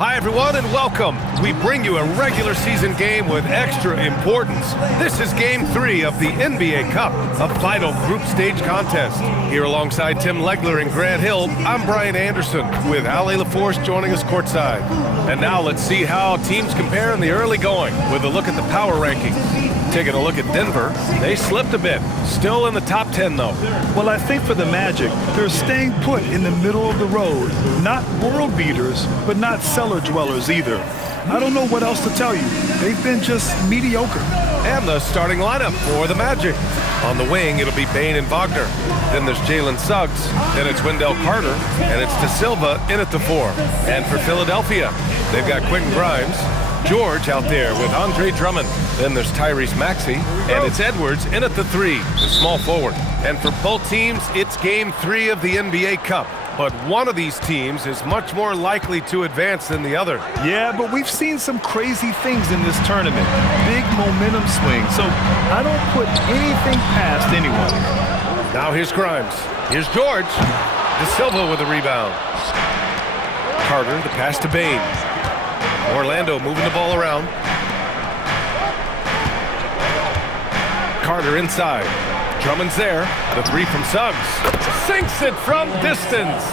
Hi everyone and welcome. We bring you a regular season game with extra importance. This is Game 3 of the NBA Cup, a vital group stage contest. Here alongside Tim Legler and Grant Hill, I'm Brian Anderson with Ali LaForce joining us courtside. And now let's see how teams compare in the early going with a look at the power rankings. Taking a look at Denver, they slipped a bit. Still in the top 10 though. Well, I think for the Magic, they're staying put in the middle of the road. Not world beaters, but not cellar dwellers either. I don't know what else to tell you. They've been just mediocre. And the starting lineup for the Magic. On the wing, it'll be Bane and Wagner. Then there's Jalen Suggs. Then it's Wendell Carter. And it's De Silva in at the 4. And for Philadelphia, they've got Quentin Grimes, George out there with Andre Drummond. Then there's Tyrese Maxey, and it's Edwards in at the 3, the small forward. And for both teams, it's Game 3 of the NBA Cup. But one of these teams is much more likely to advance than the other. Yeah, but we've seen some crazy things in this tournament. Big momentum swings, so I don't put anything past anyone. Now here's Grimes. Here's George. De Silva with a rebound. Carter, the pass to Bane. Orlando moving the ball around. Carter inside. Drummond's there. The 3 from Suggs. Sinks it from distance.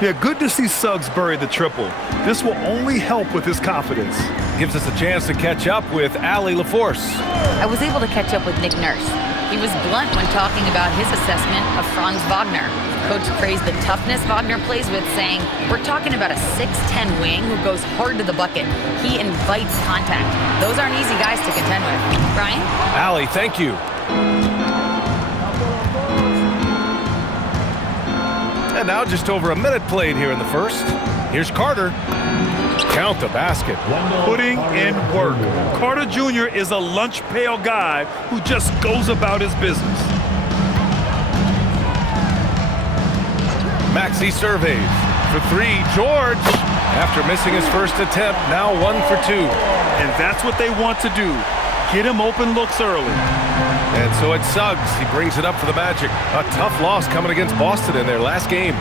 Yeah, good to see Suggs bury the triple. This will only help with his confidence. Gives us a chance to catch up with Ali LaForce. I was able to catch up with Nick Nurse. He was blunt when talking about his assessment of Franz Wagner. Coach praised the toughness Wagner plays with, saying, "We're talking about a 6'10" wing who goes hard to the bucket. He invites contact. Those aren't easy guys to contend with." Brian? Ali, thank you. And now just over a minute played here in the first. Here's Carter. Count the basket. Putting in work. Carter Jr. is a lunch pail guy who just goes about his business. Maxey surveys. For 3, George. After missing his first attempt, now 1 for 2. And that's what they want to do. Get him open looks early. And so it's Suggs. He brings it up for the Magic. A tough loss coming against Boston in their last game.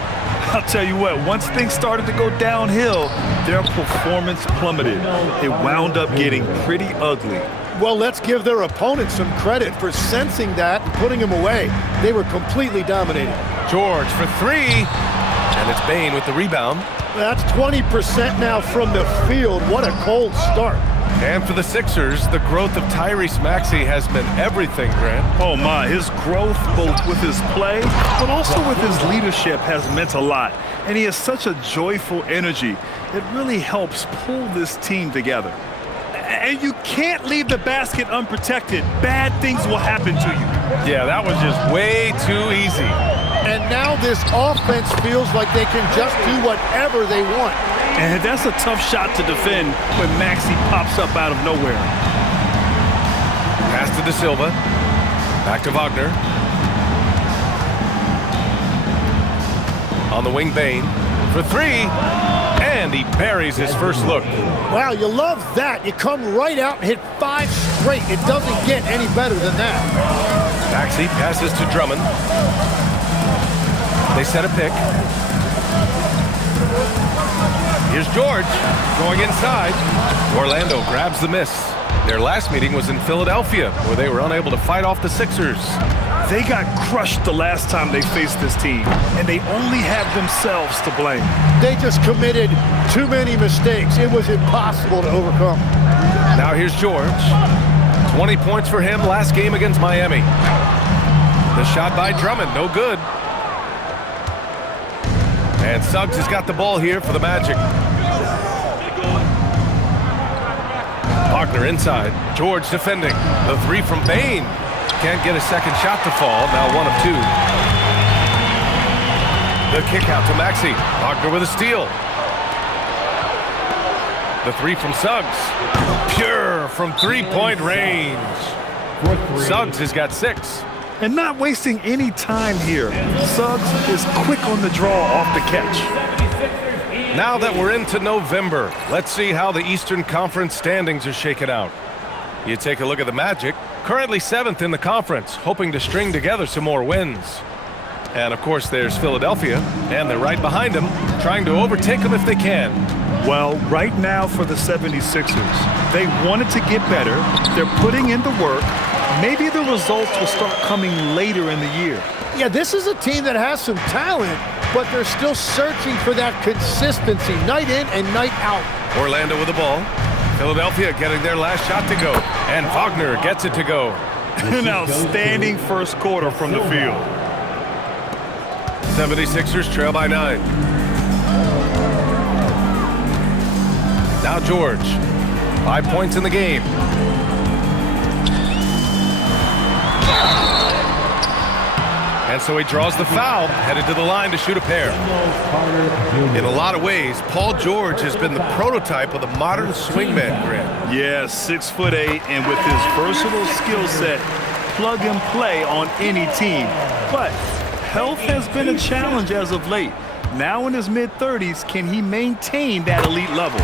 I'll tell you what, once things started to go downhill, their performance plummeted. It wound up getting pretty ugly. Well, let's give their opponents some credit for sensing that and putting him away. They were completely dominated. George for 3. And it's Bane with the rebound. That's 20% now from the field. What a cold start. And for the Sixers, the growth of Tyrese Maxey has been everything, Grant. Oh my, his growth both with his play, but also with his leadership has meant a lot. And he has such a joyful energy. It really helps pull this team together. And you can't leave the basket unprotected. Bad things will happen to you. Yeah, that was just way too easy. And now this offense feels like they can just do whatever they want. And that's a tough shot to defend when Maxey pops up out of nowhere. Pass to De Silva. Back to Wagner. On the wing, Bane. For 3. And he buries his first look. Wow, you love that. You come right out and hit 5 straight. It doesn't get any better than that. Maxey passes to Drummond. They set a pick. Here's George going inside. Orlando grabs the miss. Their last meeting was in Philadelphia, where they were unable to fight off the Sixers. They got crushed the last time they faced this team, and they only have themselves to blame. They just committed too many mistakes. It was impossible to overcome. Now here's George. 20 points for him last game against Miami. The shot by Drummond, no good. And Suggs has got the ball here for the Magic. Wagner inside. George defending. The 3 from Bane. Can't get a second shot to fall. Now 1 of 2. The kick out to Maxey. Wagner with a steal. The 3 from Suggs. Pure from 3-point range. Suggs has got 6. And not wasting any time here. Suggs is quick on the draw off the catch. Now that we're into November, let's see how the Eastern Conference standings are shaken out. You take a look at the Magic, currently 7th in the conference, hoping to string together some more wins. And of course there's Philadelphia, and they're right behind them, trying to overtake them if they can. Well, right now for the 76ers, they wanted to get better. They're putting in the work. Maybe the results will start coming later in the year. Yeah, this is a team that has some talent, but they're still searching for that consistency night in and night out. Orlando with the ball. Philadelphia getting their last shot to go. And Wagner gets it to go. An outstanding first quarter from the field. 76ers trail by 9. Now George. 5 points in the game. And so he draws the foul, headed to the line to shoot a pair. In a lot of ways, Paul George has been the prototype of the modern swingman, Grant. Yeah, 6'8", and with his versatile skill set, plug and play on any team. But health has been a challenge as of late. Now in his mid-30s, can he maintain that elite level?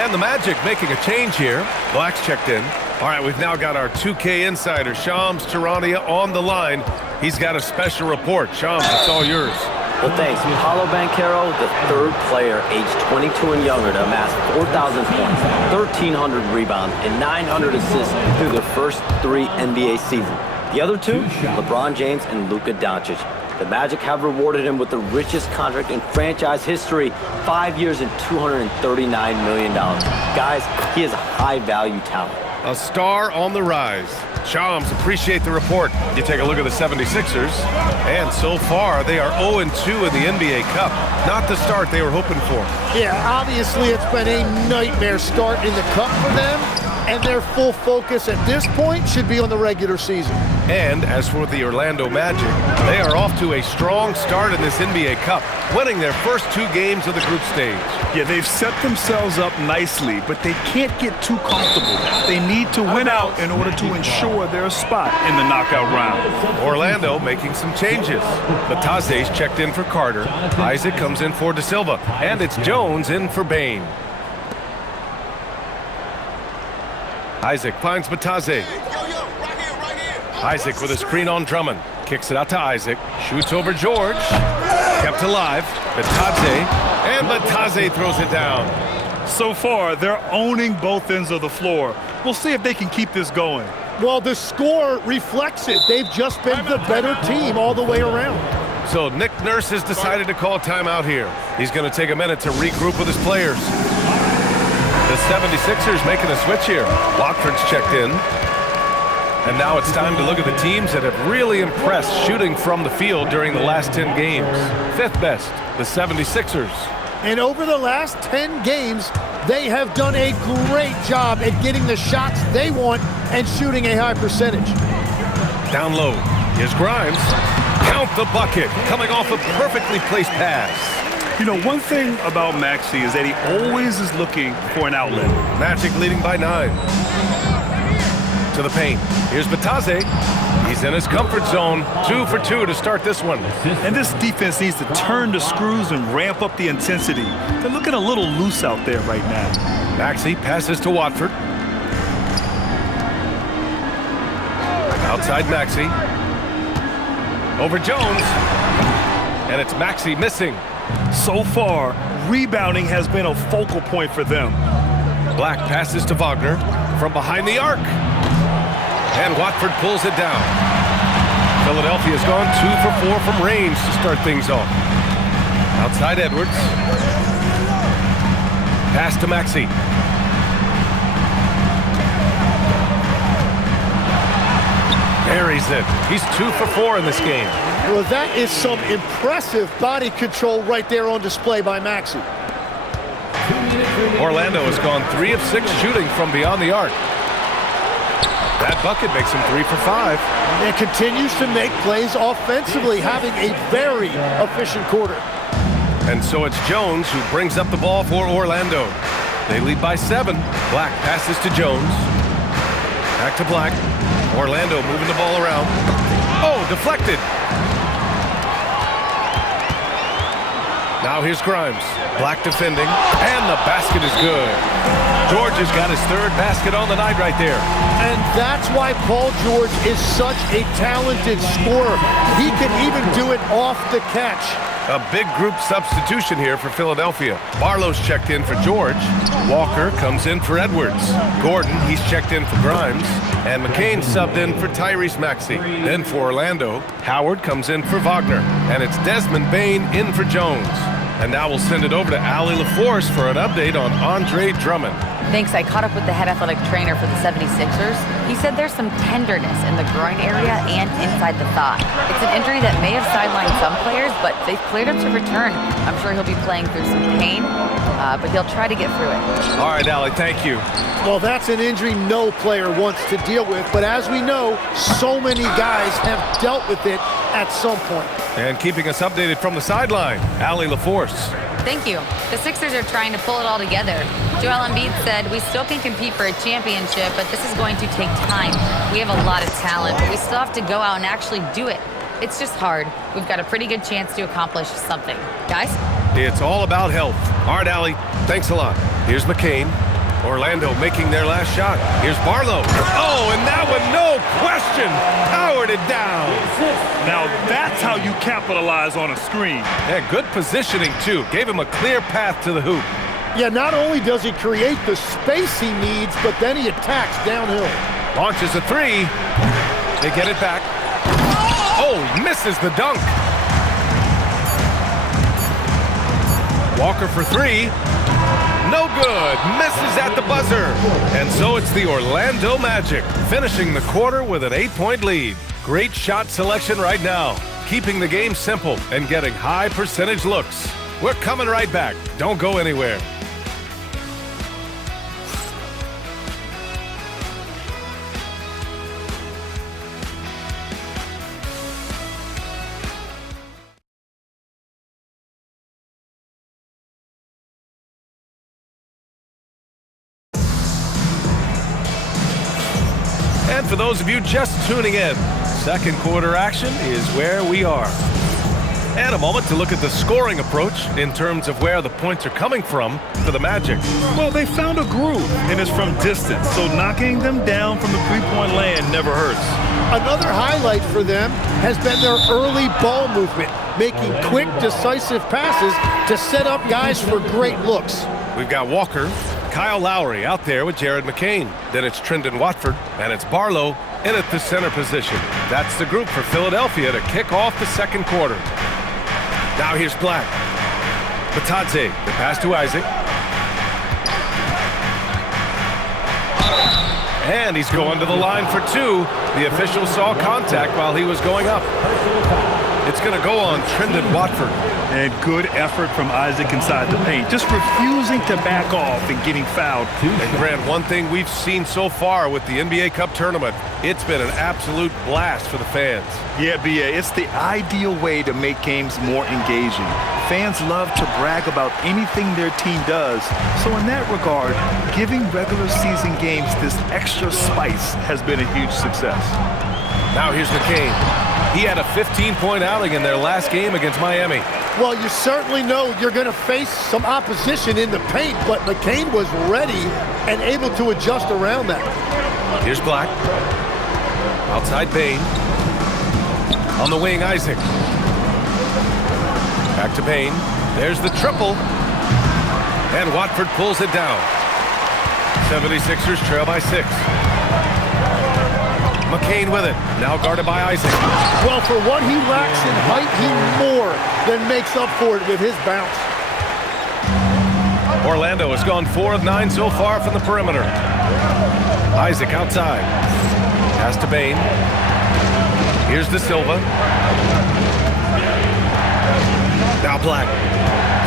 And the Magic making a change here. Black's checked in. All right, we've now got our 2K insider, Shams Charania, on the line. He's got a special report. Shams, it's all yours. Well, thanks. Paulo Banchero, the third player aged 22 and younger to amass 4,000 points, 1,300 rebounds, and 900 assists through their first 3 NBA seasons. The other two, LeBron James and Luka Doncic. The Magic have rewarded him with the richest contract in franchise history, 5 years and $239 million. Guys, he is a high-value talent. A star on the rise. Shams, appreciate the report. You take a look at the 76ers, and so far they are 0-2 in the NBA Cup. Not the start they were hoping for. Yeah, obviously it's been a nightmare start in the Cup for them, and their full focus at this point should be on the regular season. And as for the Orlando Magic, they are off to a strong start in this NBA Cup, winning their first 2 games of the group stage. Yeah, they've set themselves up nicely, but they can't get too comfortable. They need to win out in order to ensure their spot in the knockout round. Orlando making some changes. Bataze's checked in for Carter. Isaac comes in for De Silva. And it's Jones in for Bain. Isaac finds Bataze. Isaac with a screen on Drummond. Kicks it out to Isaac. Shoots over George. Kept alive. Bataze. And Bataze throws it down. So far, they're owning both ends of the floor. We'll see if they can keep this going. Well, the score reflects it. They've just been the better team all the way around. So Nick Nurse has decided to call timeout here. He's going to take a minute to regroup with his players. The 76ers making a switch here. Watford's checked in. And now it's time to look at the teams that have really impressed shooting from the field during the last 10 games. 5th best, the 76ers. And over the last 10 games, they have done a great job at getting the shots they want and shooting a high percentage. Down low, here's Grimes. Count the bucket, coming off a perfectly placed pass. You know, one thing about Maxey is that he always is looking for an outlet. Magic leading by 9. To the paint. Here's Bataze. He's in his comfort zone. 2 for 2 to start this one. And this defense needs to turn the screws and ramp up the intensity. They're looking a little loose out there right now. Maxey passes to Watford. Outside Maxey. Over Jones. And it's Maxey missing. So far, rebounding has been a focal point for them. Black passes to Wagner from behind the arc. And Watford pulls it down. Philadelphia's gone 2 for 4 from range to start things off. Outside Edwards. Pass to Maxey. Buries it. He's 2 for 4 in this game. Well, that is some impressive body control right there on display by Maxey. Orlando has gone 3 of 6 shooting from beyond the arc. That bucket makes him 3 for 5. And continues to make plays offensively, having a very efficient quarter. And so it's Jones who brings up the ball for Orlando. They lead by 7. Black passes to Jones. Back to Black. Orlando moving the ball around. Oh, deflected. Now here's Grimes. Black defending. And the basket is good. George has got his 3rd basket on the night right there. And that's why Paul George is such a talented scorer. He can even do it off the catch. A big group substitution here for Philadelphia. Barlow's checked in for George. Walker comes in for Edwards. Gordon, he's checked in for Grimes. And McCain subbed in for Tyrese Maxey. Then for Orlando, Howard comes in for Wagner. And it's Desmond Bane in for Jones. And now we'll send it over to Allie LaForce for an update on Andre Drummond. Thanks. I caught up with the head athletic trainer for the 76ers. He said there's some tenderness in the groin area and inside the thigh. It's an injury that may have sidelined some players, but they've cleared him to return. I'm sure he'll be playing through some pain, but he'll try to get through it. All right, Allie, thank you. Well, that's an injury no player wants to deal with, but as we know, so many guys have dealt with it at some point. And keeping us updated from the sideline, Allie LaForce. Thank you. The Sixers are trying to pull it all together. Joel Embiid said, we still can compete for a championship, but this is going to take time. We have a lot of talent, but we still have to go out and actually do it. It's just hard. We've got a pretty good chance to accomplish something. Guys? It's all about health. All right, Allie, thanks a lot. Here's McCain. Orlando making their last shot. Here's Barlow. Oh, and that one, no question, powered it down. Now that's how you capitalize on a screen. Yeah, good positioning, too. Gave him a clear path to the hoop. Yeah, not only does he create the space he needs, but then he attacks downhill. Launches a three. They get it back. Oh, misses the dunk. Walker for three. No good. Misses at the buzzer. And so it's the Orlando Magic, finishing the quarter with an 8-point lead. Great shot selection right now, keeping the game simple and getting high percentage looks. We're coming right back. Don't go anywhere. And for those of you just tuning in, second quarter action is where we are. And a moment to look at the scoring approach in terms of where the points are coming from for the Magic. Well, they found a groove, and it's from distance, so knocking them down from the three-point land never hurts. Another highlight for them has been their early ball movement, making quick, decisive passes to set up guys for great looks. We've got Walker, Kyle Lowry out there with Jared McCain. Then it's Trendon Watford, and it's Barlow in at the center position. That's the group for Philadelphia to kick off the second quarter. Now here's Black. Batadze, the pass to Isaac. And he's going to the line for two. The official saw contact while he was going up. It's going to go on Trendon Watford. And good effort from Isaac inside the paint, just refusing to back off and getting fouled. And Grant, one thing we've seen so far with the NBA Cup tournament, it's been an absolute blast for the fans. Yeah, B.A., it's the ideal way to make games more engaging. Fans love to brag about anything their team does. So in that regard, giving regular season games this extra spice has been a huge success. Now here's McCain. He had a 15-point outing in their last game against Miami. Well, you certainly know you're going to face some opposition in the paint, but McCain was ready and able to adjust around that. Here's Black. Outside Bane. On the wing, Isaac. Back to Bane. There's the triple. And Watford pulls it down. 76ers trail by 6. McCain with it. Now guarded by Isaac. Well, for what he lacks in height, he more than makes up for it with his bounce. Orlando has gone 4 of 9 so far from the perimeter. Isaac outside. Pass to Bane. Here's De Silva. Now Black.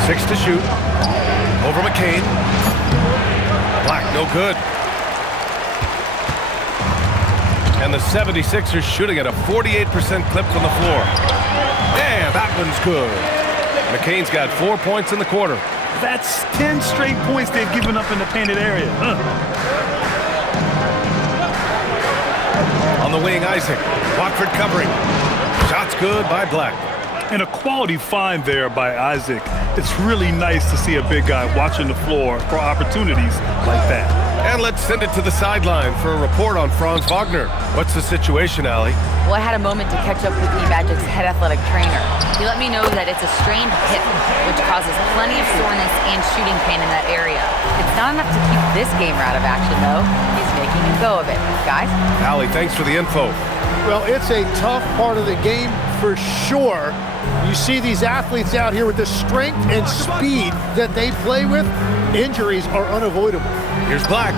6 to shoot. Over McCain. Black, no good. And the 76ers shooting at a 48% clip from the floor. And that one's good. McCain's got 4 points in the quarter. That's 10 straight points they've given up in the painted area. On the wing, Isaac. Watford covering. Shots good by Black. And a quality find there by Isaac. It's really nice to see a big guy watching the floor for opportunities like that. And let's send it to the sideline for a report on Franz Wagner. What's the situation, Allie? Well, I had a moment to catch up with eMagic's head athletic trainer. He let me know that it's a strained hip, which causes plenty of soreness and shooting pain in that area. It's not enough to keep this gamer out of action, though. He's making a go of it. Guys? Allie, thanks for the info. Well, it's a tough part of the game for sure. You see these athletes out here with the strength and speed that they play with. Injuries are unavoidable. Here's Black.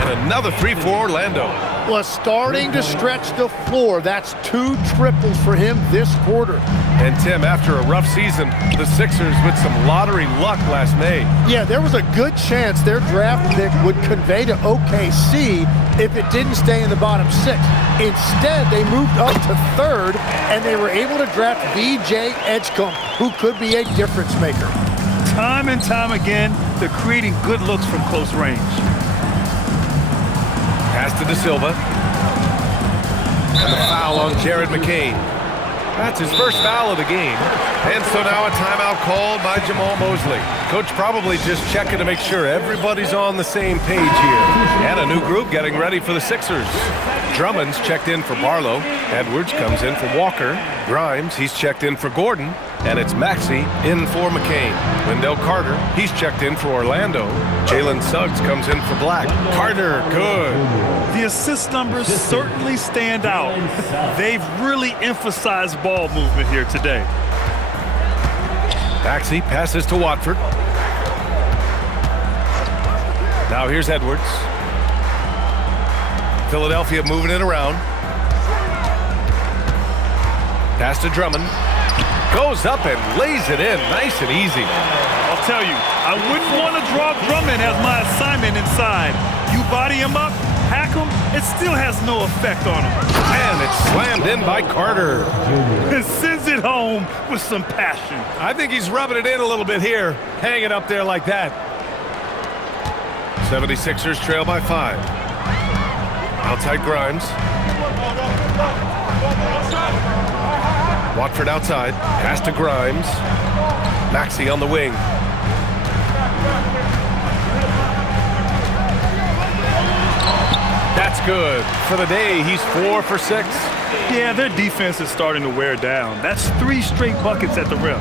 And another 3 for Orlando. Well, starting to stretch the floor. That's 2 triples for him this quarter. And Tim, after a rough season, the Sixers with some lottery luck last May. Yeah, there was a good chance their draft pick would convey to OKC if it didn't stay in the bottom 6. Instead, they moved up to 3rd, and they were able to draft VJ Edgecombe, who could be a difference maker. Time and time again, they're creating good looks from close range. Pass to De Silva. And the foul on Jared McCain. That's his first foul of the game. And so now a timeout called by Jamal Mosley. Coach probably just checking to make sure everybody's on the same page here. And a new group getting ready for the Sixers. Drummond's checked in for Barlow. Edwards comes in for Walker. Grimes, he's checked in for Gordon. And it's Maxey in for McCain. Wendell Carter, he's checked in for Orlando. Jalen Suggs comes in for Black. Carter, good. The assist numbers certainly stand out. They've really emphasized ball movement here today. Maxey passes to Watford. Now here's Edwards. Philadelphia moving it around. Pass to Drummond. Goes up and lays it in nice and easy. I'll tell you, I wouldn't want to drop Drummond as my assignment inside. You body him up, hack him, it still has no effect on him. And it's slammed in by Carter. It sends it home with some passion. I think he's rubbing it in a little bit here, hanging up there like that. 76ers trail by 5. Outside Grimes. Watford outside. Pass to Grimes. Maxey on the wing. That's good. For the day, he's 4 for 6. Yeah, their defense is starting to wear down. That's 3 straight buckets at the rim.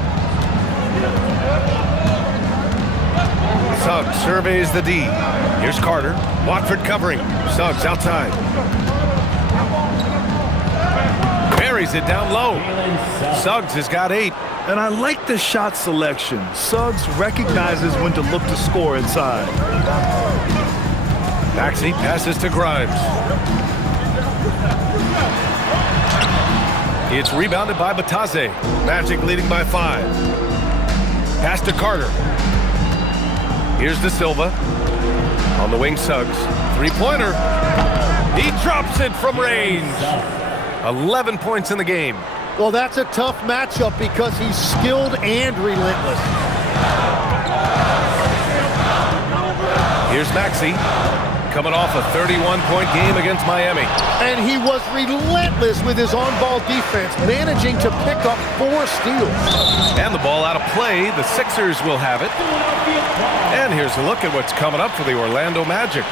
Suggs surveys the D. Here's Carter. Watford covering. Suggs outside. Buries it down low. Suggs has got 8. And I like the shot selection. Suggs recognizes when to look to score inside. Maxey passes to Grimes. It's rebounded by Batase. Magic leading by 5. Pass to Carter. Here's De Silva. On the wing, Suggs. 3-pointer. He drops it from range. 11 points in the game. Well, that's a tough matchup because he's skilled and relentless. Here's Maxey. Coming off a 31-point game against Miami. And he was relentless with his on-ball defense, managing to pick up 4 steals. And the ball out of play. The Sixers will have it. And here's a look at what's coming up for the Orlando Magic.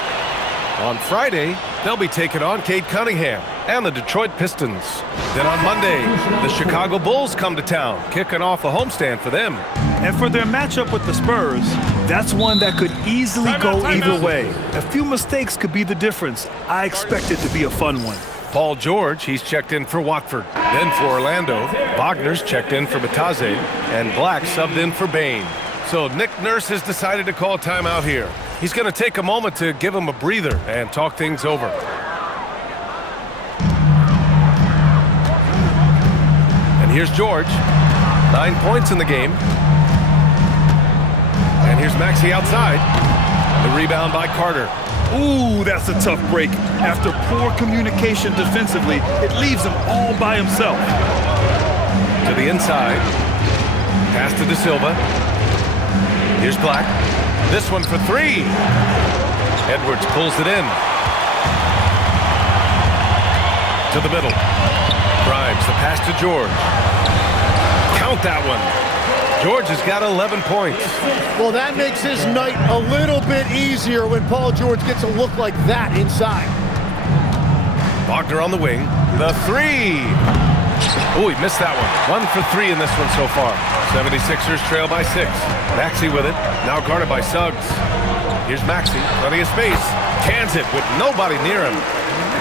On Friday, they'll be taking on Cade Cunningham and the Detroit Pistons. Then on Monday, the Chicago Bulls come to town, kicking off a homestand for them. And for their matchup with the Spurs, that's one that could easily go either way. A few mistakes could be the difference. I expect it to be a fun one. Paul George, he's checked in for Watford. Then for Orlando, Wagner's checked in for Batase, and Black subbed in for Bain. So Nick Nurse has decided to call timeout here. He's going to take a moment to give him a breather and talk things over. And here's George. 9 points in the game. And here's Maxey outside. The rebound by Carter. Ooh, that's a tough break. After poor communication defensively, it leaves him all by himself. To the inside. Pass to De Silva. Here's Black. This one for 3. Edwards pulls it in. To the middle. Grimes, the pass to George. Count that one. George has got 11 points. Well, that makes his night a little bit easier when Paul George gets a look like that inside. Wagner on the wing. The three. Oh, he missed that one. 1 for 3 in this one so far. 76ers trail by 6. Maxey with it. Now guarded by Suggs. Here's Maxey. Plenty of space. Cans it with nobody near him.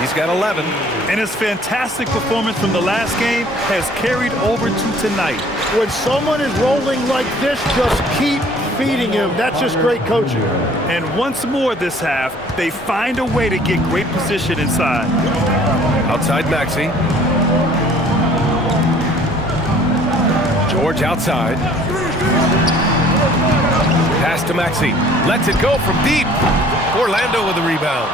He's got 11. And his fantastic performance from the last game has carried over to tonight. When someone is rolling like this, just keep feeding him. That's just great coaching. And once more this half, they find a way to get great position inside. Outside Maxey. George outside. Pass to Maxey. Lets it go from deep. Orlando with the rebound.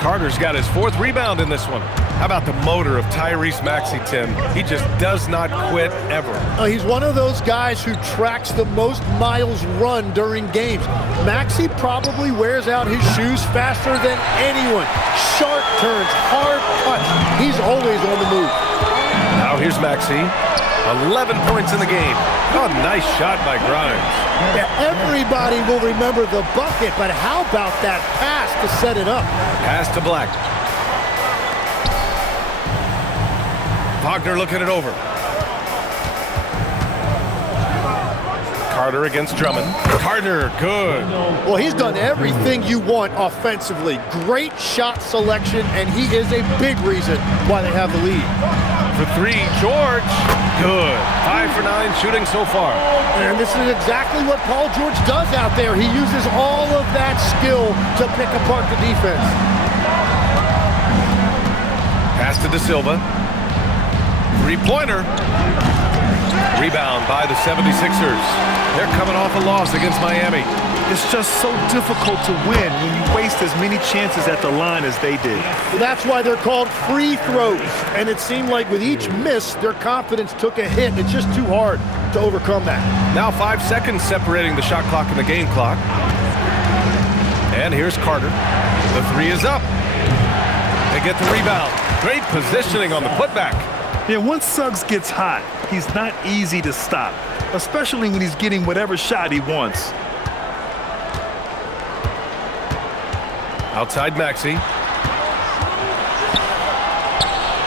Carter's got his 4th rebound in this one. How about the motor of Tyrese Maxey, Tim? He just does not quit ever. He's one of those guys who tracks the most miles run during games. Maxey probably wears out his shoes faster than anyone. Sharp turns, hard cuts. He's always on the move. Now here's Maxey. 11 points in the game. Oh, nice shot by Grimes. Yeah, everybody will remember the bucket, but how about that pass to set it up? Pass to Black. Wagner looking it over. Carter against Drummond. Carter, good. Well, he's done everything you want offensively. Great shot selection, and he is a big reason why they have the lead. For 3, George. Good. 5 for 9 shooting so far. And this is exactly what Paul George does out there. He uses all of that skill to pick apart the defense. Pass to De Silva. 3-pointer. Rebound by the 76ers. They're coming off a loss against Miami. It's just so difficult to win when you waste as many chances at the line as they did. That's why they're called free throws. And it seemed like with each miss, their confidence took a hit. It's just too hard to overcome that. Now 5 seconds separating the shot clock and the game clock. And here's Carter. The 3 is up. They get the rebound. Great positioning on the putback. Yeah, once Suggs gets hot, he's not easy to stop, especially when he's getting whatever shot he wants. Outside Maxey.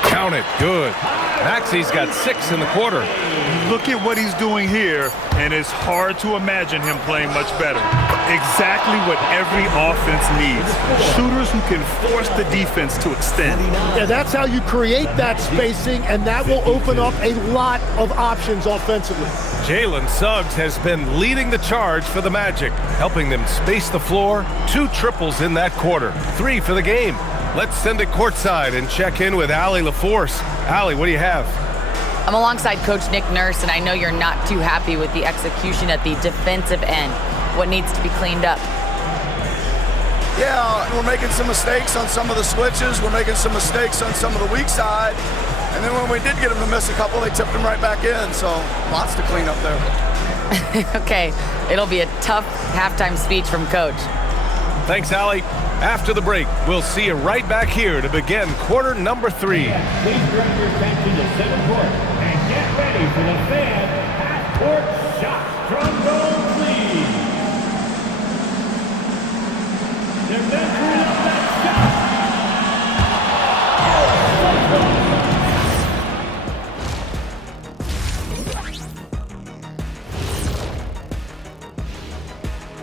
Count it. Good. Maxey's got 6 in the quarter. Look at what he's doing here, and it's hard to imagine him playing much better. Exactly what every offense needs. Shooters who can force the defense to extend. Yeah, that's how you create that spacing, and that will open up a lot of options offensively. Jalen Suggs has been leading the charge for the Magic, helping them space the floor. 2 triples in that quarter. 3 for the game. Let's send it courtside and check in with Allie LaForce. Allie, what do you have? I'm alongside Coach Nick Nurse, and I know you're not too happy with the execution at the defensive end. What needs to be cleaned up? Yeah, we're making some mistakes on some of the switches. We're making some mistakes on some of the weak side. And then when we did get them to miss a couple, they tipped them right back in. So lots to clean up there. Okay, it'll be a tough halftime speech from Coach. Thanks, Allie. After the break, we'll see you right back here to begin quarter number 3. Please direct your attention to center court and get ready for the fan half-court shot. Drum roll, please. They're measuring up that shot.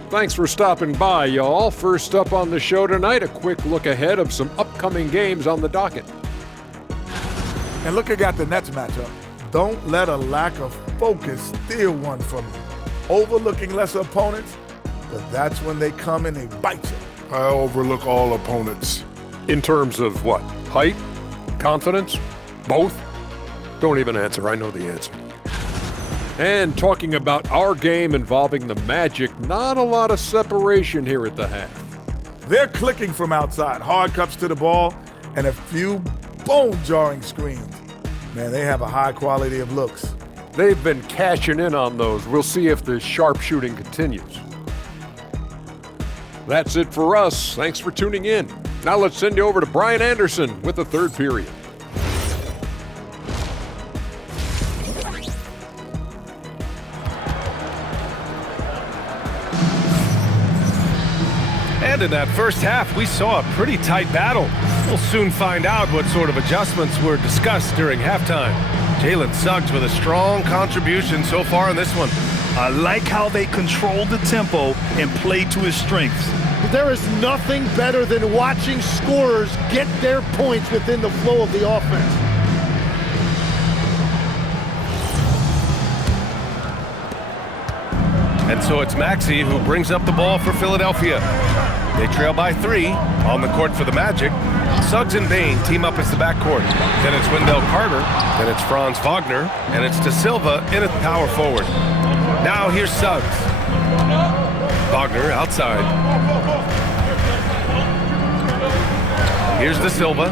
Thanks for stopping by, y'all. First up on the show tonight, a quick look ahead of some upcoming games on the docket. And looking at the Nets matchup, don't let a lack of focus steal one from you. Overlooking lesser opponents, but that's when they come and they bite you. I overlook all opponents. In terms of what? Height? Confidence? Both? Don't even answer. I know the answer. And talking about our game involving the Magic, not a lot of separation here at the half. They're clicking from outside, hard cups to the ball, and a few bone-jarring screens. Man, they have a high quality of looks. They've been cashing in on those. We'll see if the sharp shooting continues. That's it for us. Thanks for tuning in. Now let's send you over to Brian Anderson with the third period. And in that first half, we saw a pretty tight battle. We'll soon find out what sort of adjustments were discussed during halftime. Jalen Suggs with a strong contribution so far in this one. I like how they controlled the tempo and played to his strengths. There is nothing better than watching scorers get their points within the flow of the offense. And so it's Maxey who brings up the ball for Philadelphia. They trail by 3 on the court for the Magic. Suggs and Bain team up as the backcourt. Then it's Wendell Carter, then it's Franz Wagner, and it's De Silva in at power forward. Now here's Suggs. Wagner outside. Here's De Silva.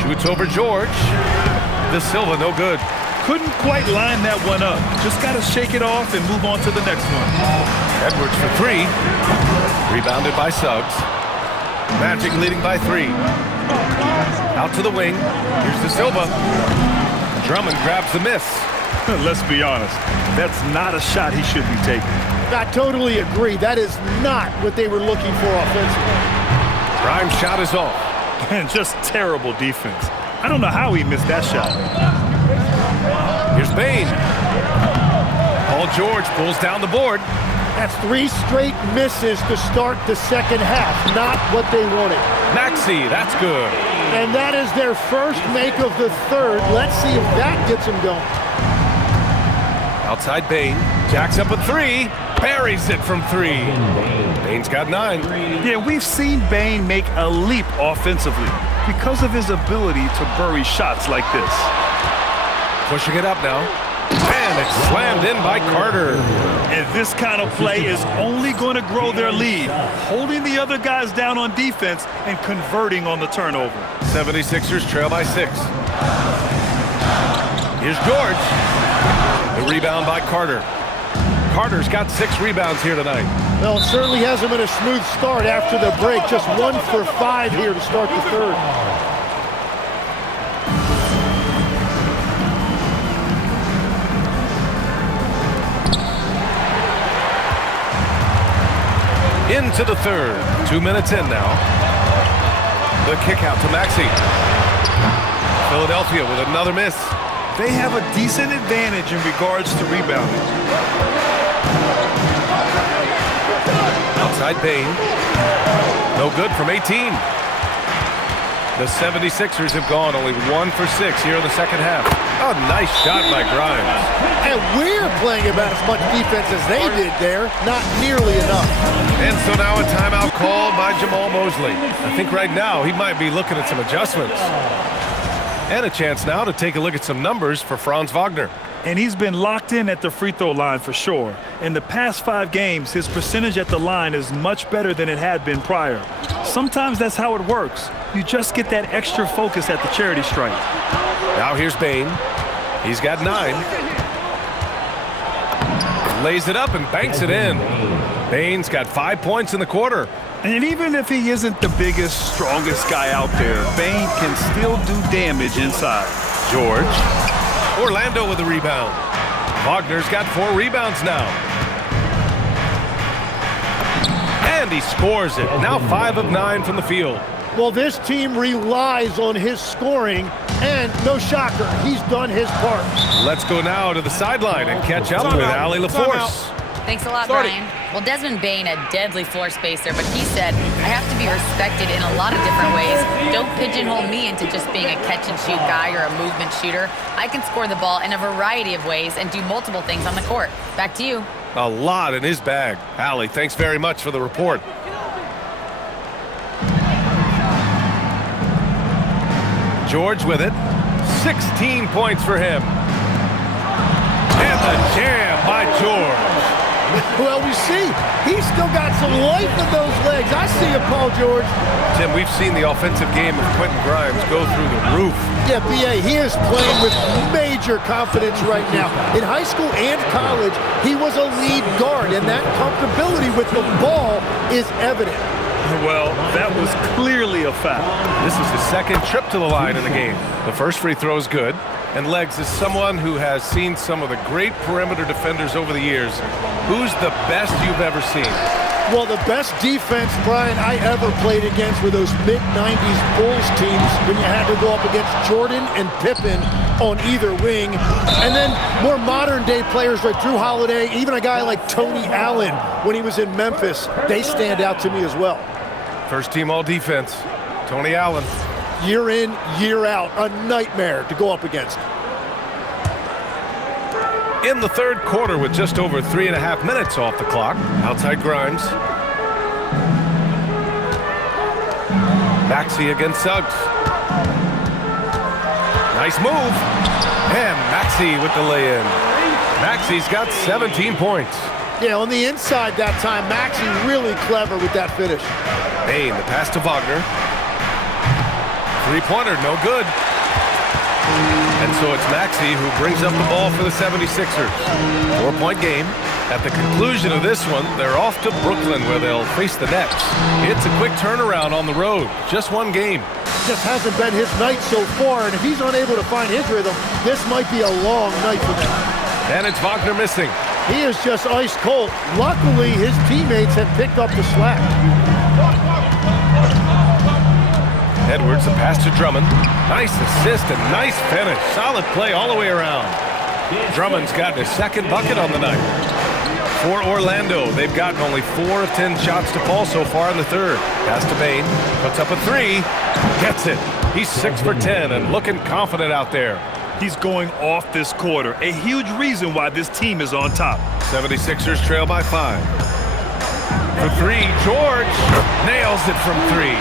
Shoots over George. De Silva no good. Couldn't quite line that one up. Just got to shake it off and move on to the next one. Edwards for 3. Rebounded by Suggs. Magic leading by 3. Out to the wing. Here's De Silva. Drummond grabs the miss. Let's be honest. That's not a shot he should be taking. I totally agree. That is not what they were looking for offensively. Grimes' shot is off. And just terrible defense. I don't know how he missed that shot. Here's Bain. Paul George pulls down the board. That's 3 straight misses to start the second half. Not what they wanted. Maxey, that's good. And that is their first make of the third. Let's see if that gets them going. Outside Bain. Jacks up a 3. Buries it from 3. Bain's got 9. Yeah, we've seen Bain make a leap offensively because of his ability to bury shots like this. Pushing it up now. And it's slammed in by Carter. And this kind of play is only going to grow their lead, holding the other guys down on defense and converting on the turnover. 76ers trail by 6. Here's George. The rebound by Carter. Carter's got 6 rebounds here tonight. Well, it certainly hasn't been a smooth start after the break. Just 1 for 5 here to start the third. Into the third. 2 minutes in now. The kick out to Maxey. Philadelphia with another miss. They have a decent advantage in regards to rebounding. Outside Bain. No good from 18. The 76ers have gone only 1 for 6 here in the second half. Oh, nice shot by Grimes. And we're playing about as much defense as they did there. Not nearly enough. And so now a timeout called by Jamal Mosley. I think right now he might be looking at some adjustments. And a chance now to take a look at some numbers for Franz Wagner. And he's been locked in at the free throw line for sure. In the past 5 games, his percentage at the line is much better than it had been prior. Sometimes that's how it works. You just get that extra focus at the charity stripe. Now here's Bain. He's got 9. Lays it up and banks it in. Bain's got 5 points in the quarter. And even if he isn't the biggest, strongest guy out there, Bain can still do damage inside. George. Orlando with a rebound. Wagner's got 4 rebounds now. And he scores it. Now 5 of 9 from the field. Well, this team relies on his scoring, and no shocker, he's done his part. Let's go now to the sideline and catch up with Allie LaForce. Thanks a lot, Brian. Well, Desmond Bain, a deadly floor spacer, but he said, I have to be respected in a lot of different ways. Don't pigeonhole me into just being a catch-and-shoot guy or a movement shooter. I can score the ball in a variety of ways and do multiple things on the court. Back to you. A lot in his bag. Allie, thanks very much for the report. George with it. 16 points for him. And the jam by George. Well, we see he's still got some life in those legs. I see it, Paul George. Tim, we've seen the offensive game of Quentin Grimes go through the roof. Yeah, B.A., he is playing with major confidence right now. In high school and college, he was a lead guard, and that comfortability with the ball is evident. Well, that was clearly a foul. This is the second trip to the line in the game. The first free throw is good. And Legs is someone who has seen some of the great perimeter defenders over the years. Who's the best you've ever seen? Well, the best defense, Brian, I ever played against were those mid-90s Bulls teams when you had to go up against Jordan and Pippen on either wing. And then more modern-day players like Drew Holiday, even a guy like Tony Allen when he was in Memphis, they stand out to me as well. First team all defense, Tony Allen. Year in, year out, a nightmare to go up against. In the third quarter with just over 3.5 minutes off the clock. Outside Grimes. Maxey against Suggs. Nice move. And Maxey with the lay-in. Maxey's got 17 points. Yeah, on the inside that time, Maxey really clever with that finish. Bain, the pass to Wagner. Three-pointer, no good. And so it's Maxey who brings up the ball for the 76ers. 4-point game. At the conclusion of this one, they're off to Brooklyn where they'll face the Nets. It's a quick turnaround on the road. Just one game. Just hasn't been his night so far, and if he's unable to find his rhythm, this might be a long night for him. And it's Wagner missing. He is just ice cold. Luckily, his teammates have picked up the slack. Edwards, the pass to Drummond. Nice assist and nice finish. Solid play all the way around. Drummond's gotten his second bucket on the night. For Orlando, they've gotten only 4 of 10 shots to fall so far in the third. Pass to Bain, puts up a 3, gets it. He's 6 for 10 and looking confident out there. He's going off this quarter, a huge reason why this team is on top. 76ers trail by 5. For 3, George nails it from 3.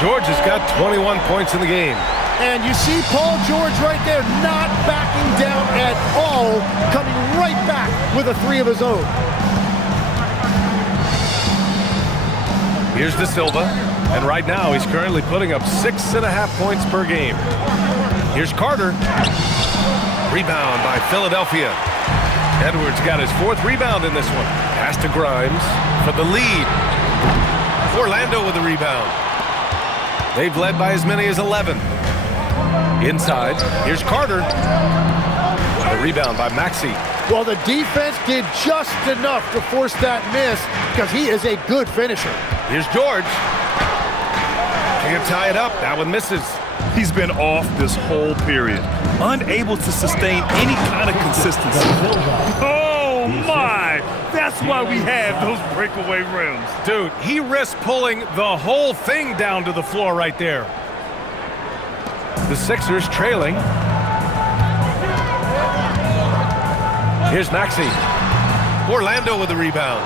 George has got 21 points in the game. And you see Paul George right there not backing down at all, coming right back with a 3 of his own. Here's De Silva, and right now he's currently putting up 6.5 points per game. Here's Carter. Rebound by Philadelphia. Edwards got his 4th rebound in this one. Pass to Grimes for the lead. Orlando with the rebound. They've led by as many as 11. Inside, here's Carter. The rebound by Maxey. Well, the defense did just enough to force that miss because he is a good finisher. Here's George. Can't tie it up. That one misses. He's been off this whole period, unable to sustain any kind of consistency. Oh, my! That's why we have those breakaway rims. Dude, he risked pulling the whole thing down to the floor right there. The Sixers trailing. Here's Maxey. Orlando with the rebound.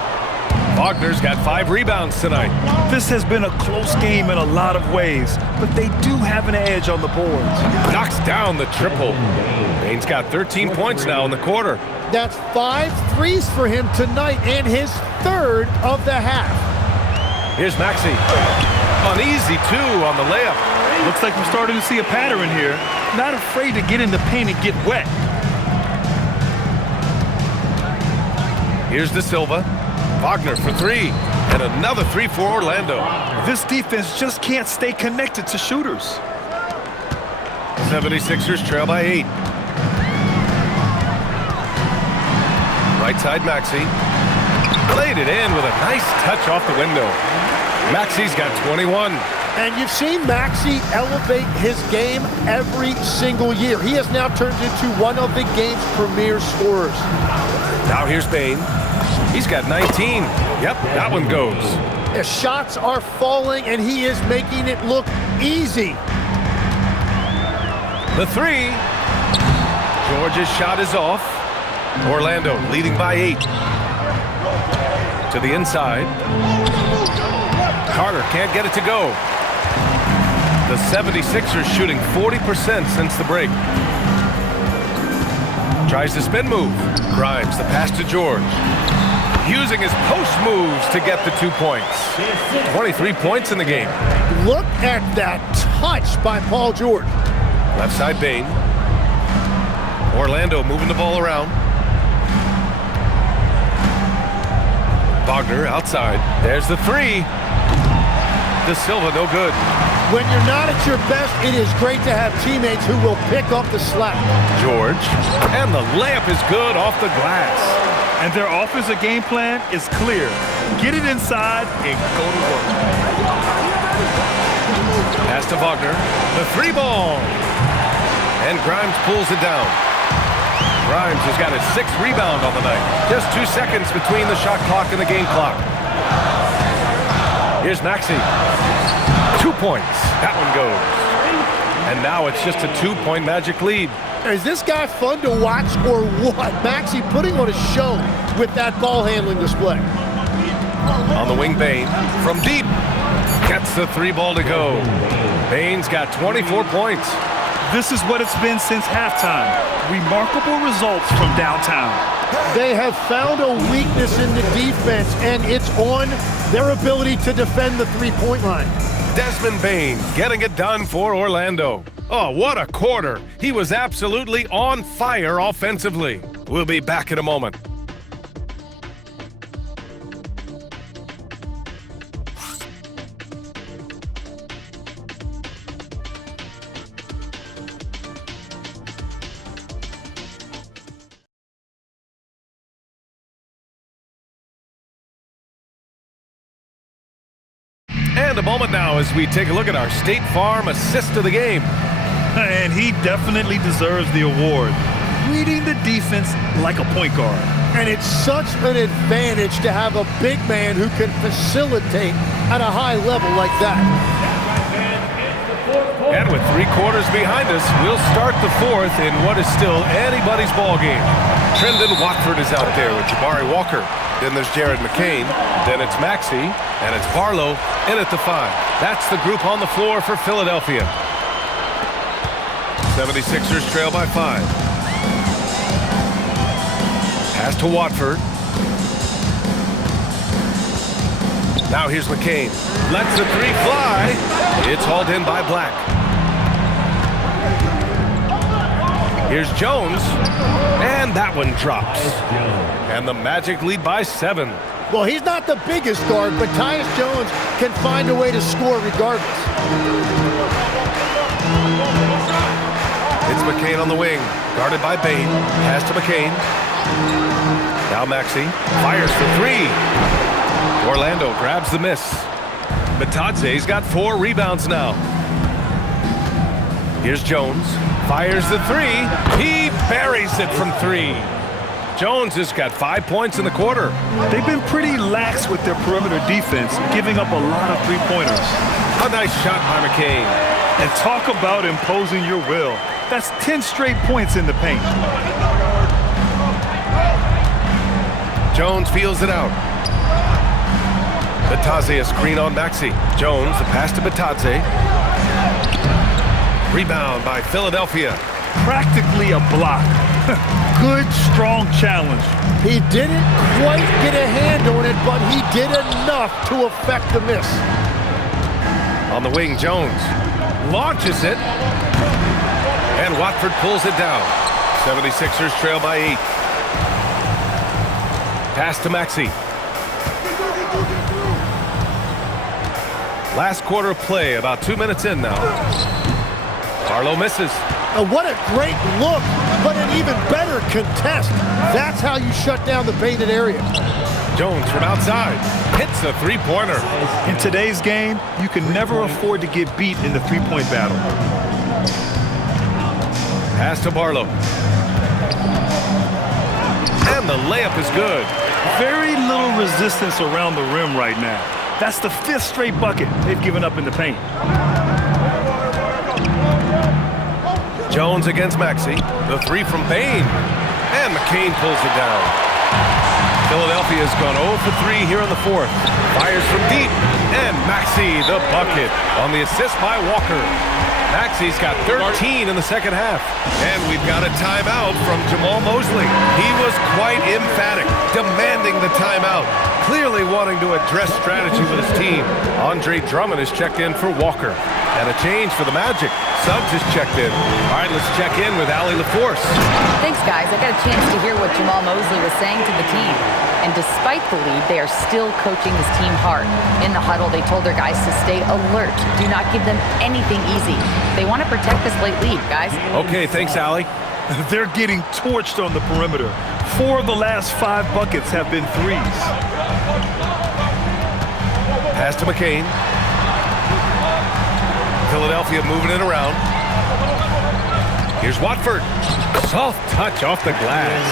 Wagner's got 5 rebounds tonight. This has been a close game in a lot of ways, but they do have an edge on the boards. Knocks down the triple. Bain's got 13 points now in the quarter. That's 5 threes for him tonight and his 3rd of the half. Here's Maxey. An easy 2 on the layup. Looks like we're starting to see a pattern here. Not afraid to get in the paint and get wet. Here's De Silva. Wagner for 3. And another 3 for Orlando. This defense just can't stay connected to shooters. 76ers trail by 8. Right side Maxey. Laid it in with a nice touch off the window. Maxey's got 21. And you've seen Maxey elevate his game every single year. He has now turned into one of the game's premier scorers. Now here's Bain. He's got 19. Yep, that one goes. The shots are falling, and he is making it look easy. The 3. George's shot is off. Orlando leading by 8. To the inside. Carter can't get it to go. The 76ers shooting 40% since the break. Tries the spin move. Grimes, the pass to George. Using his post moves to get the 2 points. 23 points in the game. Look at that touch by Paul George. Left side Bain. Orlando moving the ball around. Wagner outside. There's the 3. De Silva, no good. When you're not at your best, it is great to have teammates who will pick up the slack. George. And the layup is good off the glass. And their offensive game plan is clear. Get it inside and go to work. Pass to Wagner. The 3-ball. And Grimes pulls it down. Grimes has got his 6th rebound on the night. Just 2 seconds between the shot clock and the game clock. Here's Maxey. 2 points. That one goes. And now it's just a 2-point Magic lead. Is this guy fun to watch or what? Maxey putting on a show with that ball handling display. On the wing, Bane. From deep. Gets the 3-ball to go. Bane's got 24 points. This is what it's been since halftime. Remarkable results from downtown. They have found a weakness in the defense, and it's on their ability to defend the 3-point line. Desmond Bane getting it done for Orlando. Oh, what a quarter. He was absolutely on fire offensively. We'll be back in a moment. And a moment now as we take a look at our State Farm assist of the game. And he definitely deserves the award. Reading the defense like a point guard. And it's such an advantage to have a big man who can facilitate at a high level like that. And with 3 quarters behind us, we'll start the 4th in what is still anybody's ball game. Trendon Watford is out there with Jabari Walker. Then there's Jared McCain. Then it's Maxey. And it's Barlow in at the 5. That's the group on the floor for Philadelphia. 76ers trail by 5. Pass to Watford. Now here's McCain. Lets the 3 fly. It's hauled in by Black. Here's Jones. And that one drops. And the Magic lead by 7. Well, he's not the biggest guard, but Tyus Jones can find a way to score regardless. It's McCain on the wing, guarded by Bane. Pass to McCain. Now Maxey fires for 3. Orlando grabs the miss. Batadze's got 4 rebounds now. Here's Jones. Fires the 3. He buries it from 3. Jones has got 5 points in the quarter. They've been pretty lax with their perimeter defense, giving up a lot of 3-pointers. A nice shot by McCain. And talk about imposing your will. That's 10 straight points in the paint. Jones feels it out. Batadze a screen on Maxey. Jones, the pass to Batadze. Rebound by Philadelphia. Practically a block. Good, strong challenge. He didn't quite get a hand on it, but he did enough to affect the miss. On the wing, Jones launches it. And Watford pulls it down. 76ers trail by 8. Pass to Maxey. Last quarter of play, about 2 minutes in now. Barlow misses. What a great look, but an even better contest. That's how you shut down the painted area. Jones from outside hits a 3-pointer. In today's game, you can never afford to get beat in the 3-point battle. Pass to Barlow. And the layup is good. Very little resistance around the rim right now. That's the 5th straight bucket they've given up in the paint. Jones against Maxey. The 3 from Bane. And McCain pulls it down. Philadelphia's gone 0 for 3 here in the 4th. Fires from deep. And Maxey the bucket on the assist by Walker. Maxey's got 13 in the second half. And we've got a timeout from Jamal Mosley. He was quite emphatic, demanding the timeout, clearly wanting to address strategy with his team. Andre Drummond has checked in for Walker. And a change for the Magic. Suggs has checked in. All right, let's check in with Allie LaForce. Thanks, guys. I got a chance to hear what Jamal Mosley was saying to the team. And despite the lead, they are still coaching this team hard. In the huddle, they told their guys to stay alert. Do not give them anything easy. They want to protect this late lead, guys. Okay, thanks, Allie. They're getting torched on the perimeter. 4 of the last 5 buckets have been threes. Pass to McCain. Philadelphia moving it around. Here's Watford. Soft touch off the glass.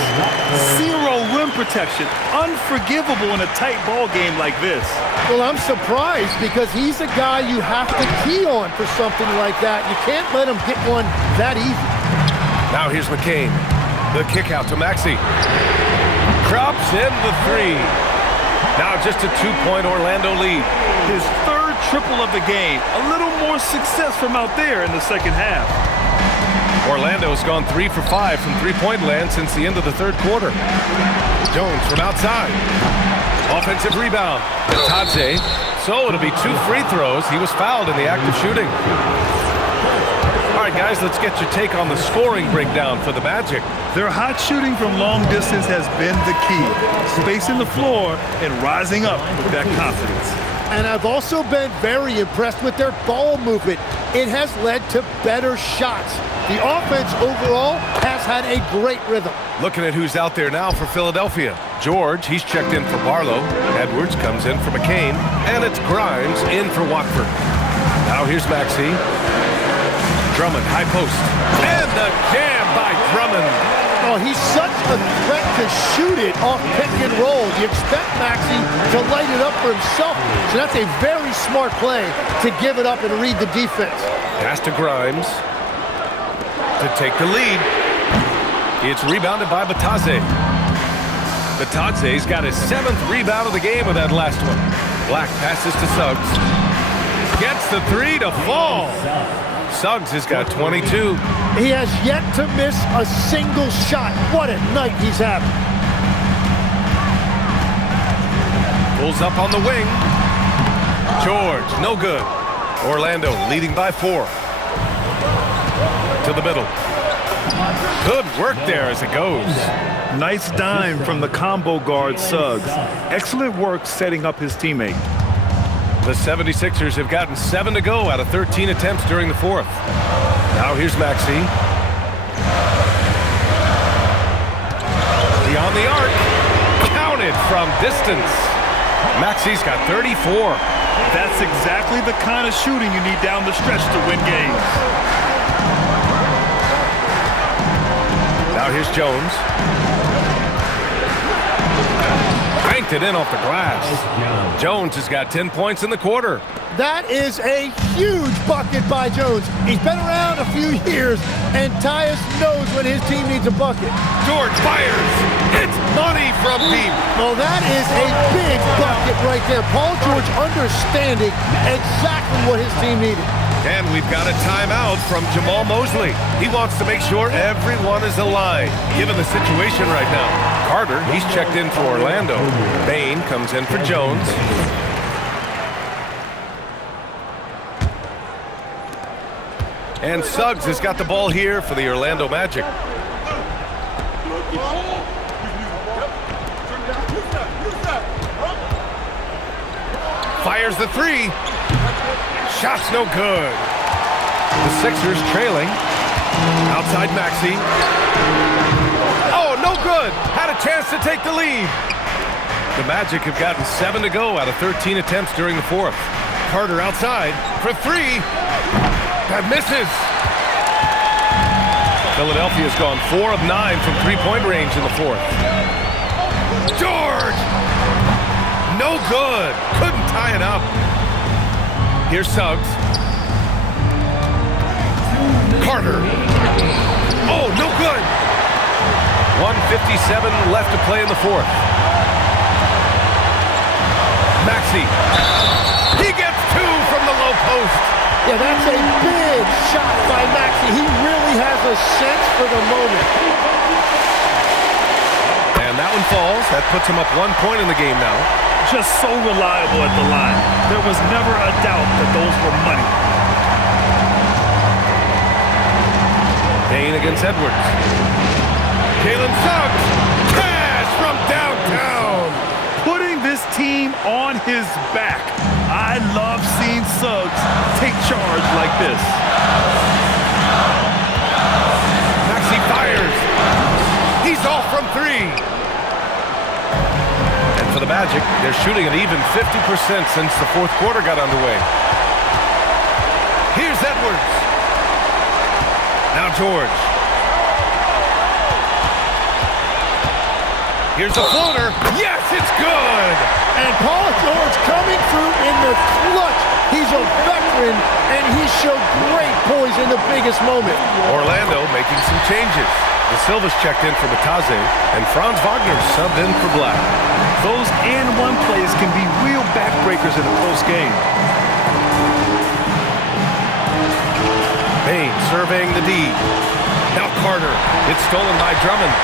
0 rim protection. Unforgivable in a tight ball game like this. Well, I'm surprised because he's a guy you have to key on for something like that. You can't let him get one that easy. Now here's McCain. The kick out to Maxey. Drops in the 3. Now just a 2-point Orlando lead. His 3rd triple of the game. A little more success from out there in the second half. Orlando's gone 3 for 5 from three-point land since the end of the 3rd quarter. Jones from outside. Offensive rebound. Tadze. So it'll be 2 free throws. He was fouled in the act of shooting. All right, guys, let's get your take on the scoring breakdown for the Magic. Their hot shooting from long distance has been the key. Spacing the floor and rising up with that confidence. And I've also been very impressed with their ball movement. It has led to better shots. The offense overall has had a great rhythm. Looking at who's out there now for Philadelphia. George, he's checked in for Barlow. Edwards comes in for McCain. And it's Grimes in for Watford. Now here's Maxey. Drummond, high post. And the jam by Drummond. Oh, he's such a threat to shoot it off pick and roll. You expect Maxey to light it up for himself. So that's a very smart play to give it up and read the defense. Pass to Grimes to take the lead. It's rebounded by Batadze. Batadze's got his 7th rebound of the game with that last one. Black passes to Suggs. Gets the 3 to fall. Suggs has got 22. He has yet to miss a single shot. What a night he's having. Pulls up on the wing. George, no good. Orlando leading by 4. To the middle. Good work there as it goes. Nice dime from the combo guard Suggs. Excellent work setting up his teammate. The 76ers have gotten 7 to go out of 13 attempts during the 4th. Now here's Maxey. Beyond the arc. Counted from distance. Maxey's got 34. That's exactly the kind of shooting you need down the stretch to win games. Now here's Jones. Banked it in off the glass. Jones has got 10 points in the quarter. That is a huge bucket by Jones. He's been around a few years, and Tyus knows when his team needs a bucket. George fires. It's money from deep. Well, that is a big bucket right there. Paul George understanding exactly what his team needed. And we've got a timeout from Jamal Mosley. He wants to make sure everyone is aligned, given the situation right now. Carter, he's checked in for Orlando. Bain comes in for Jones. And Suggs has got the ball here for the Orlando Magic. Fires the 3. Shot's no good. The Sixers trailing. Outside Maxey. Oh, no good. Had a chance to take the lead. The Magic have gotten 7 to go out of 13 attempts during the 4th. Carter outside for 3. That misses. Philadelphia's gone 4 of 9 from three-point range in the 4th. George! No good. Couldn't tie it up. Here's Suggs. Carter. Oh, no good. 1:57 left to play in the 4th. Maxey. He gets 2 from the low post. Yeah, that's a big shot by Maxey. He really has a sense for the moment. And that one falls. That puts him up 1 point in the game now. Just so reliable at the line. There was never a doubt that those were money. Bain against Edwards. Jalen Suggs. Cash from downtown. Putting this team on his back. I love seeing Suggs take charge like this. Maxey fires. He's off from 3. three. And for the Magic, they're shooting an even 50% since the fourth quarter got underway. Here's Edwards. Now George. Here's a floater. Yes, it's good. And Paul George coming through in the clutch. He's a veteran, and he showed great poise in the biggest moment. Orlando making some changes. De Silva's checked in for Batase, and Franz Wagner subbed in for Black. Those and-one plays can be real backbreakers in the postgame. Bain surveying the D. Now Carter. It's stolen by Drummond.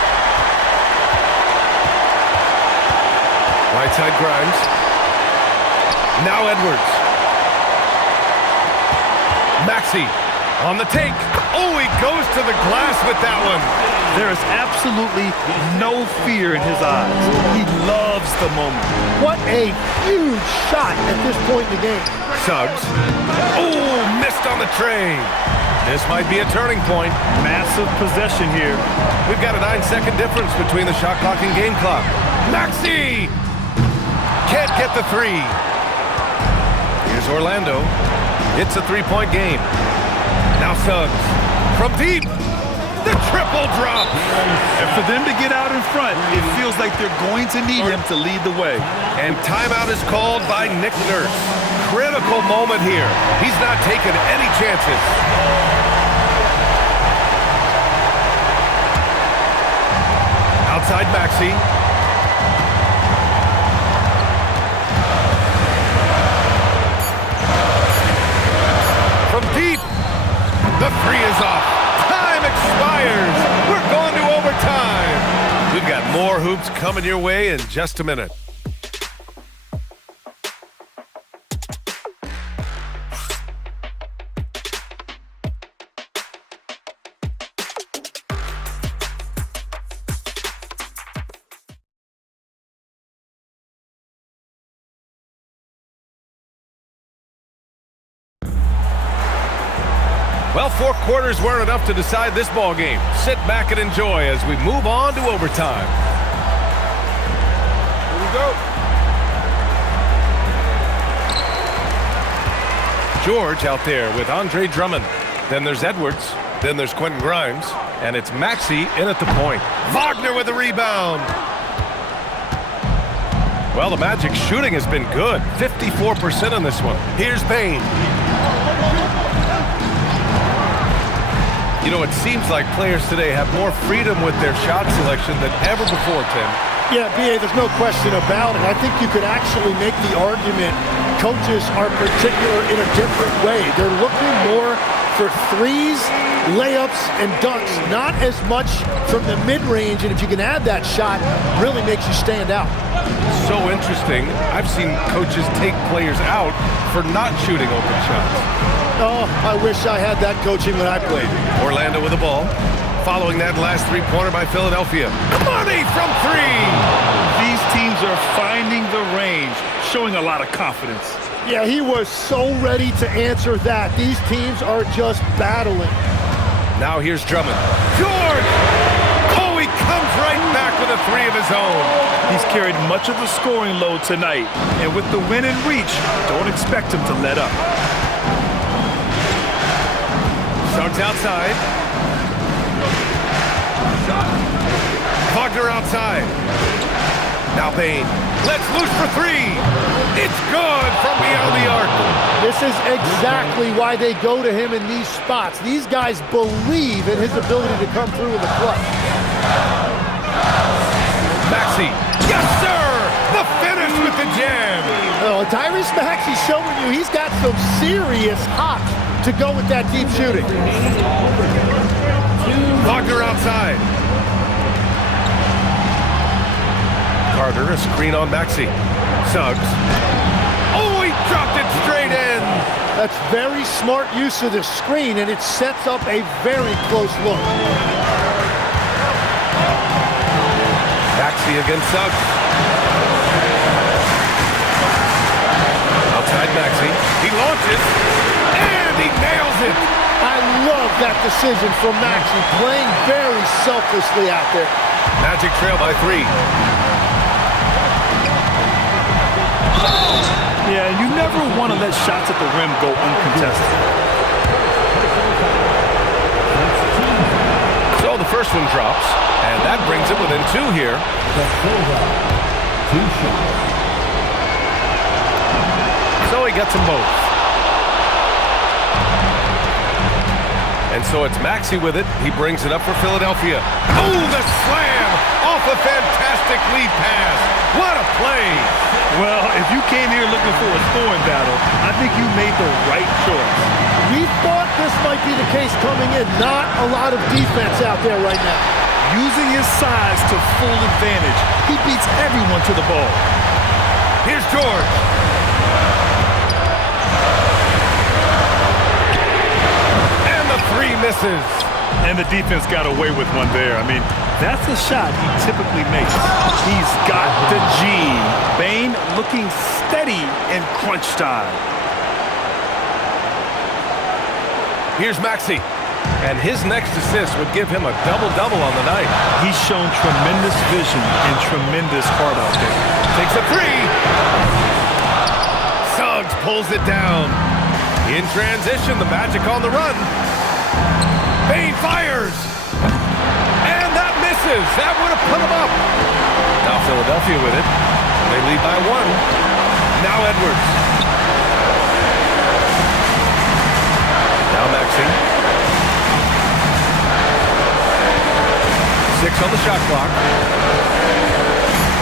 Right side Grimes. Now Edwards. Maxey on the take. Oh, he goes to the glass with that one. There is absolutely no fear in his eyes. He loves the moment. What a huge shot at this point in the game. Suggs. Oh, missed on the tray. This might be a turning point. Massive possession here. We've got a 9-second difference between the shot clock and game clock. Maxey can't get the three. Here's Orlando. It's a three-point game. Now Suggs from deep. The triple drop. And for them to get out in front, it feels like they're going to need him to lead the way. And timeout is called by Nick Nurse. Critical moment here. He's not taking any chances. Outside Maxey. From deep. The three is off. Time expires. We're going to overtime. We've got more hoops coming your way in just a minute. Well, four quarters weren't enough to decide this ball game. Sit back and enjoy as we move on to overtime. Here we go. George out there with Andre Drummond. Then there's Edwards. Then there's Quentin Grimes. And it's Maxey in at the point. Wagner with the rebound. Well, the Magic's shooting has been good. 54% on this one. Here's Bain. You know, it seems like players today have more freedom with their shot selection than ever before, Tim. Yeah, B.A., there's no question about it. I think you could actually make the argument coaches are particular in a different way. They're looking more for threes, layups, and dunks, not as much from the mid-range, and if you can add that shot, really makes you stand out. So interesting. I've seen coaches take players out for not shooting open shots. Oh, I wish I had that coaching when I played. Orlando with the ball. Following that last three-pointer by Philadelphia. Money from three! These teams are finding the range, showing a lot of confidence. Yeah, he was so ready to answer that. These teams are just battling. Now here's Drummond. George! Oh, he comes right back with a three of his own. He's carried much of the scoring load tonight, and with the win and reach, don't expect him to let up. Suggs outside. Wagner outside. Now Bain. Let's loose for three. It's good from beyond the arc. This is exactly why they go to him in these spots. These guys believe in his ability to come through in the clutch. Maxey. Yes, sir! The finish with the jam. Oh, Tyrese Maxey showing you he's got some serious hops to go with that deep shooting. Wagner outside. Carter, a screen on Maxey. Suggs. Oh, he dropped it straight in. That's very smart use of the screen, and it sets up a very close look. Maxey against Suggs. Outside Maxey. He launches, and he nails it. I love that decision from Maxey, playing very selflessly out there. Magic trail by 3. Yeah, you never want to let shots at the rim go uncontested. So the first one drops, and that brings it within 2 here. So he gets them both. And so it's Maxey with it. He brings it up for Philadelphia. Oh, the slam off a fantastic lead pass. What a play. Well, if you came here looking for a scoring battle, I think you made the right choice. We thought this might be the case coming in. Not a lot of defense out there right now. Using his size to full advantage, he beats everyone to the ball. Here's George. And the 3 misses. And the defense got away with one there. I mean, that's a shot he typically makes. He's got the G. Bane looking steady in crunch time. Here's Maxey. And his next assist would give him a double-double on the night. He's shown tremendous vision and tremendous heart out there. Takes a 3. Suggs pulls it down. In transition, the Magic on the run. Bane fires. And that misses. That would have put him up. Now Philadelphia with it. They lead by 1. Now Edwards. Now Maxey. 6 on the shot clock.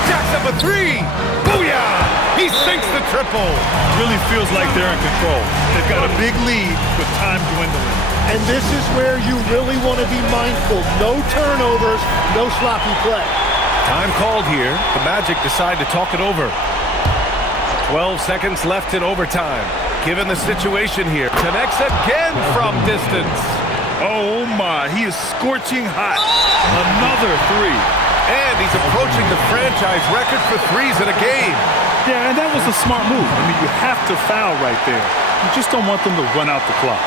Jacks up a 3. Booyah! He sinks the triple. Really feels like they're in control. They've got a big lead with time dwindling. And this is where you really want to be mindful. No turnovers, no sloppy play. Time called here. The Magic decide to talk it over. 12 seconds left in overtime. Given the situation here, connects again from distance. Oh my, he is scorching hot. Another 3. And he's approaching the franchise record for 3s in a game. Yeah, and that was a smart move. I mean, you have to foul right there. You just don't want them to run out the clock.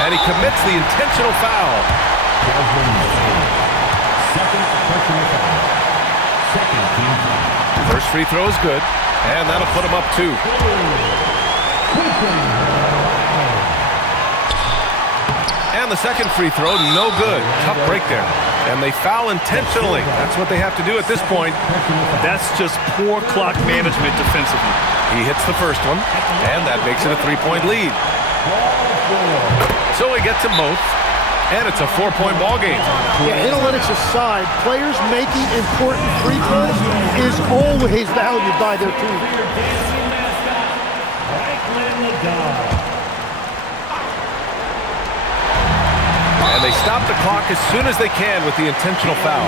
And he commits the intentional foul. First free throw is good, and that'll put him up 2. And the second free throw, no good. Tough break there. And they foul intentionally. That's what they have to do at this point. That's just poor clock management defensively. He hits the first one, and that makes it a 3-point lead. So he gets them both, and it's a 4-point ball game. Yeah, analytics aside, players making important free throws is always valued by their team. And they stop the clock as soon as they can with the intentional foul.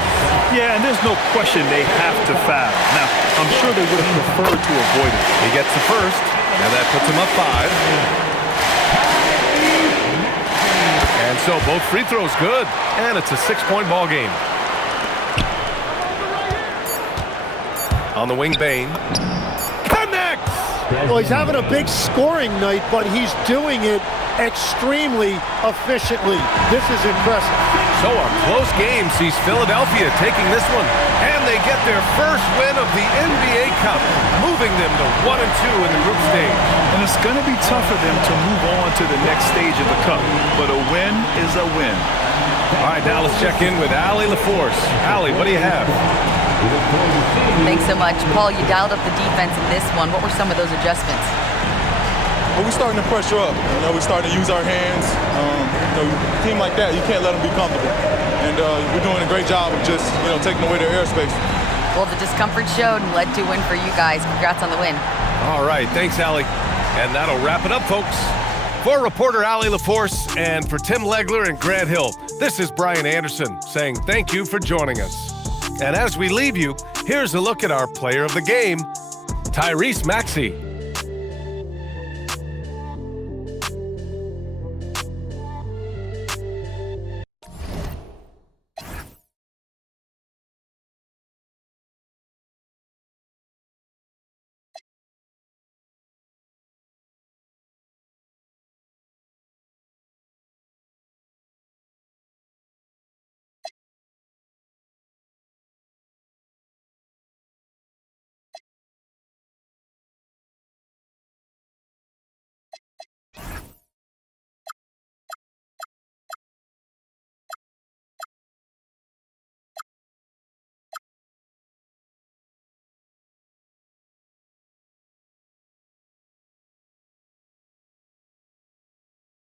Yeah, and there's no question they have to foul. Now, I'm sure they would have preferred to avoid it. He gets the first, and that puts him up 5. And so both free throws good, and it's a 6-point ball game. On the wing, Bane. Connects! Well, he's having a big scoring night, but he's doing it extremely efficiently. This is impressive. So a close game sees Philadelphia taking this one, and they get their first win of the NBA Cup, moving them to 1-2 in the group stage. And it's going to be tough for them to move on to the next stage of the Cup, but a win is a win. All right, now let's check in with Allie LaForce. Allie, what do you have? Thanks so much. Paul, you dialed up the defense in this one. What were some of those adjustments? Well, we're starting to pressure up. We're starting to use our hands. A team like that, you can't let them be comfortable. And we're doing a great job of just, taking away their airspace. Well, the discomfort showed and led to a win for you guys. Congrats on the win. All right, thanks, Allie. And that'll wrap it up, folks. For reporter Allie LaForce and for Tim Legler and Grant Hill, this is Brian Anderson saying thank you for joining us. And as we leave you, here's a look at our player of the game, Tyrese Maxey.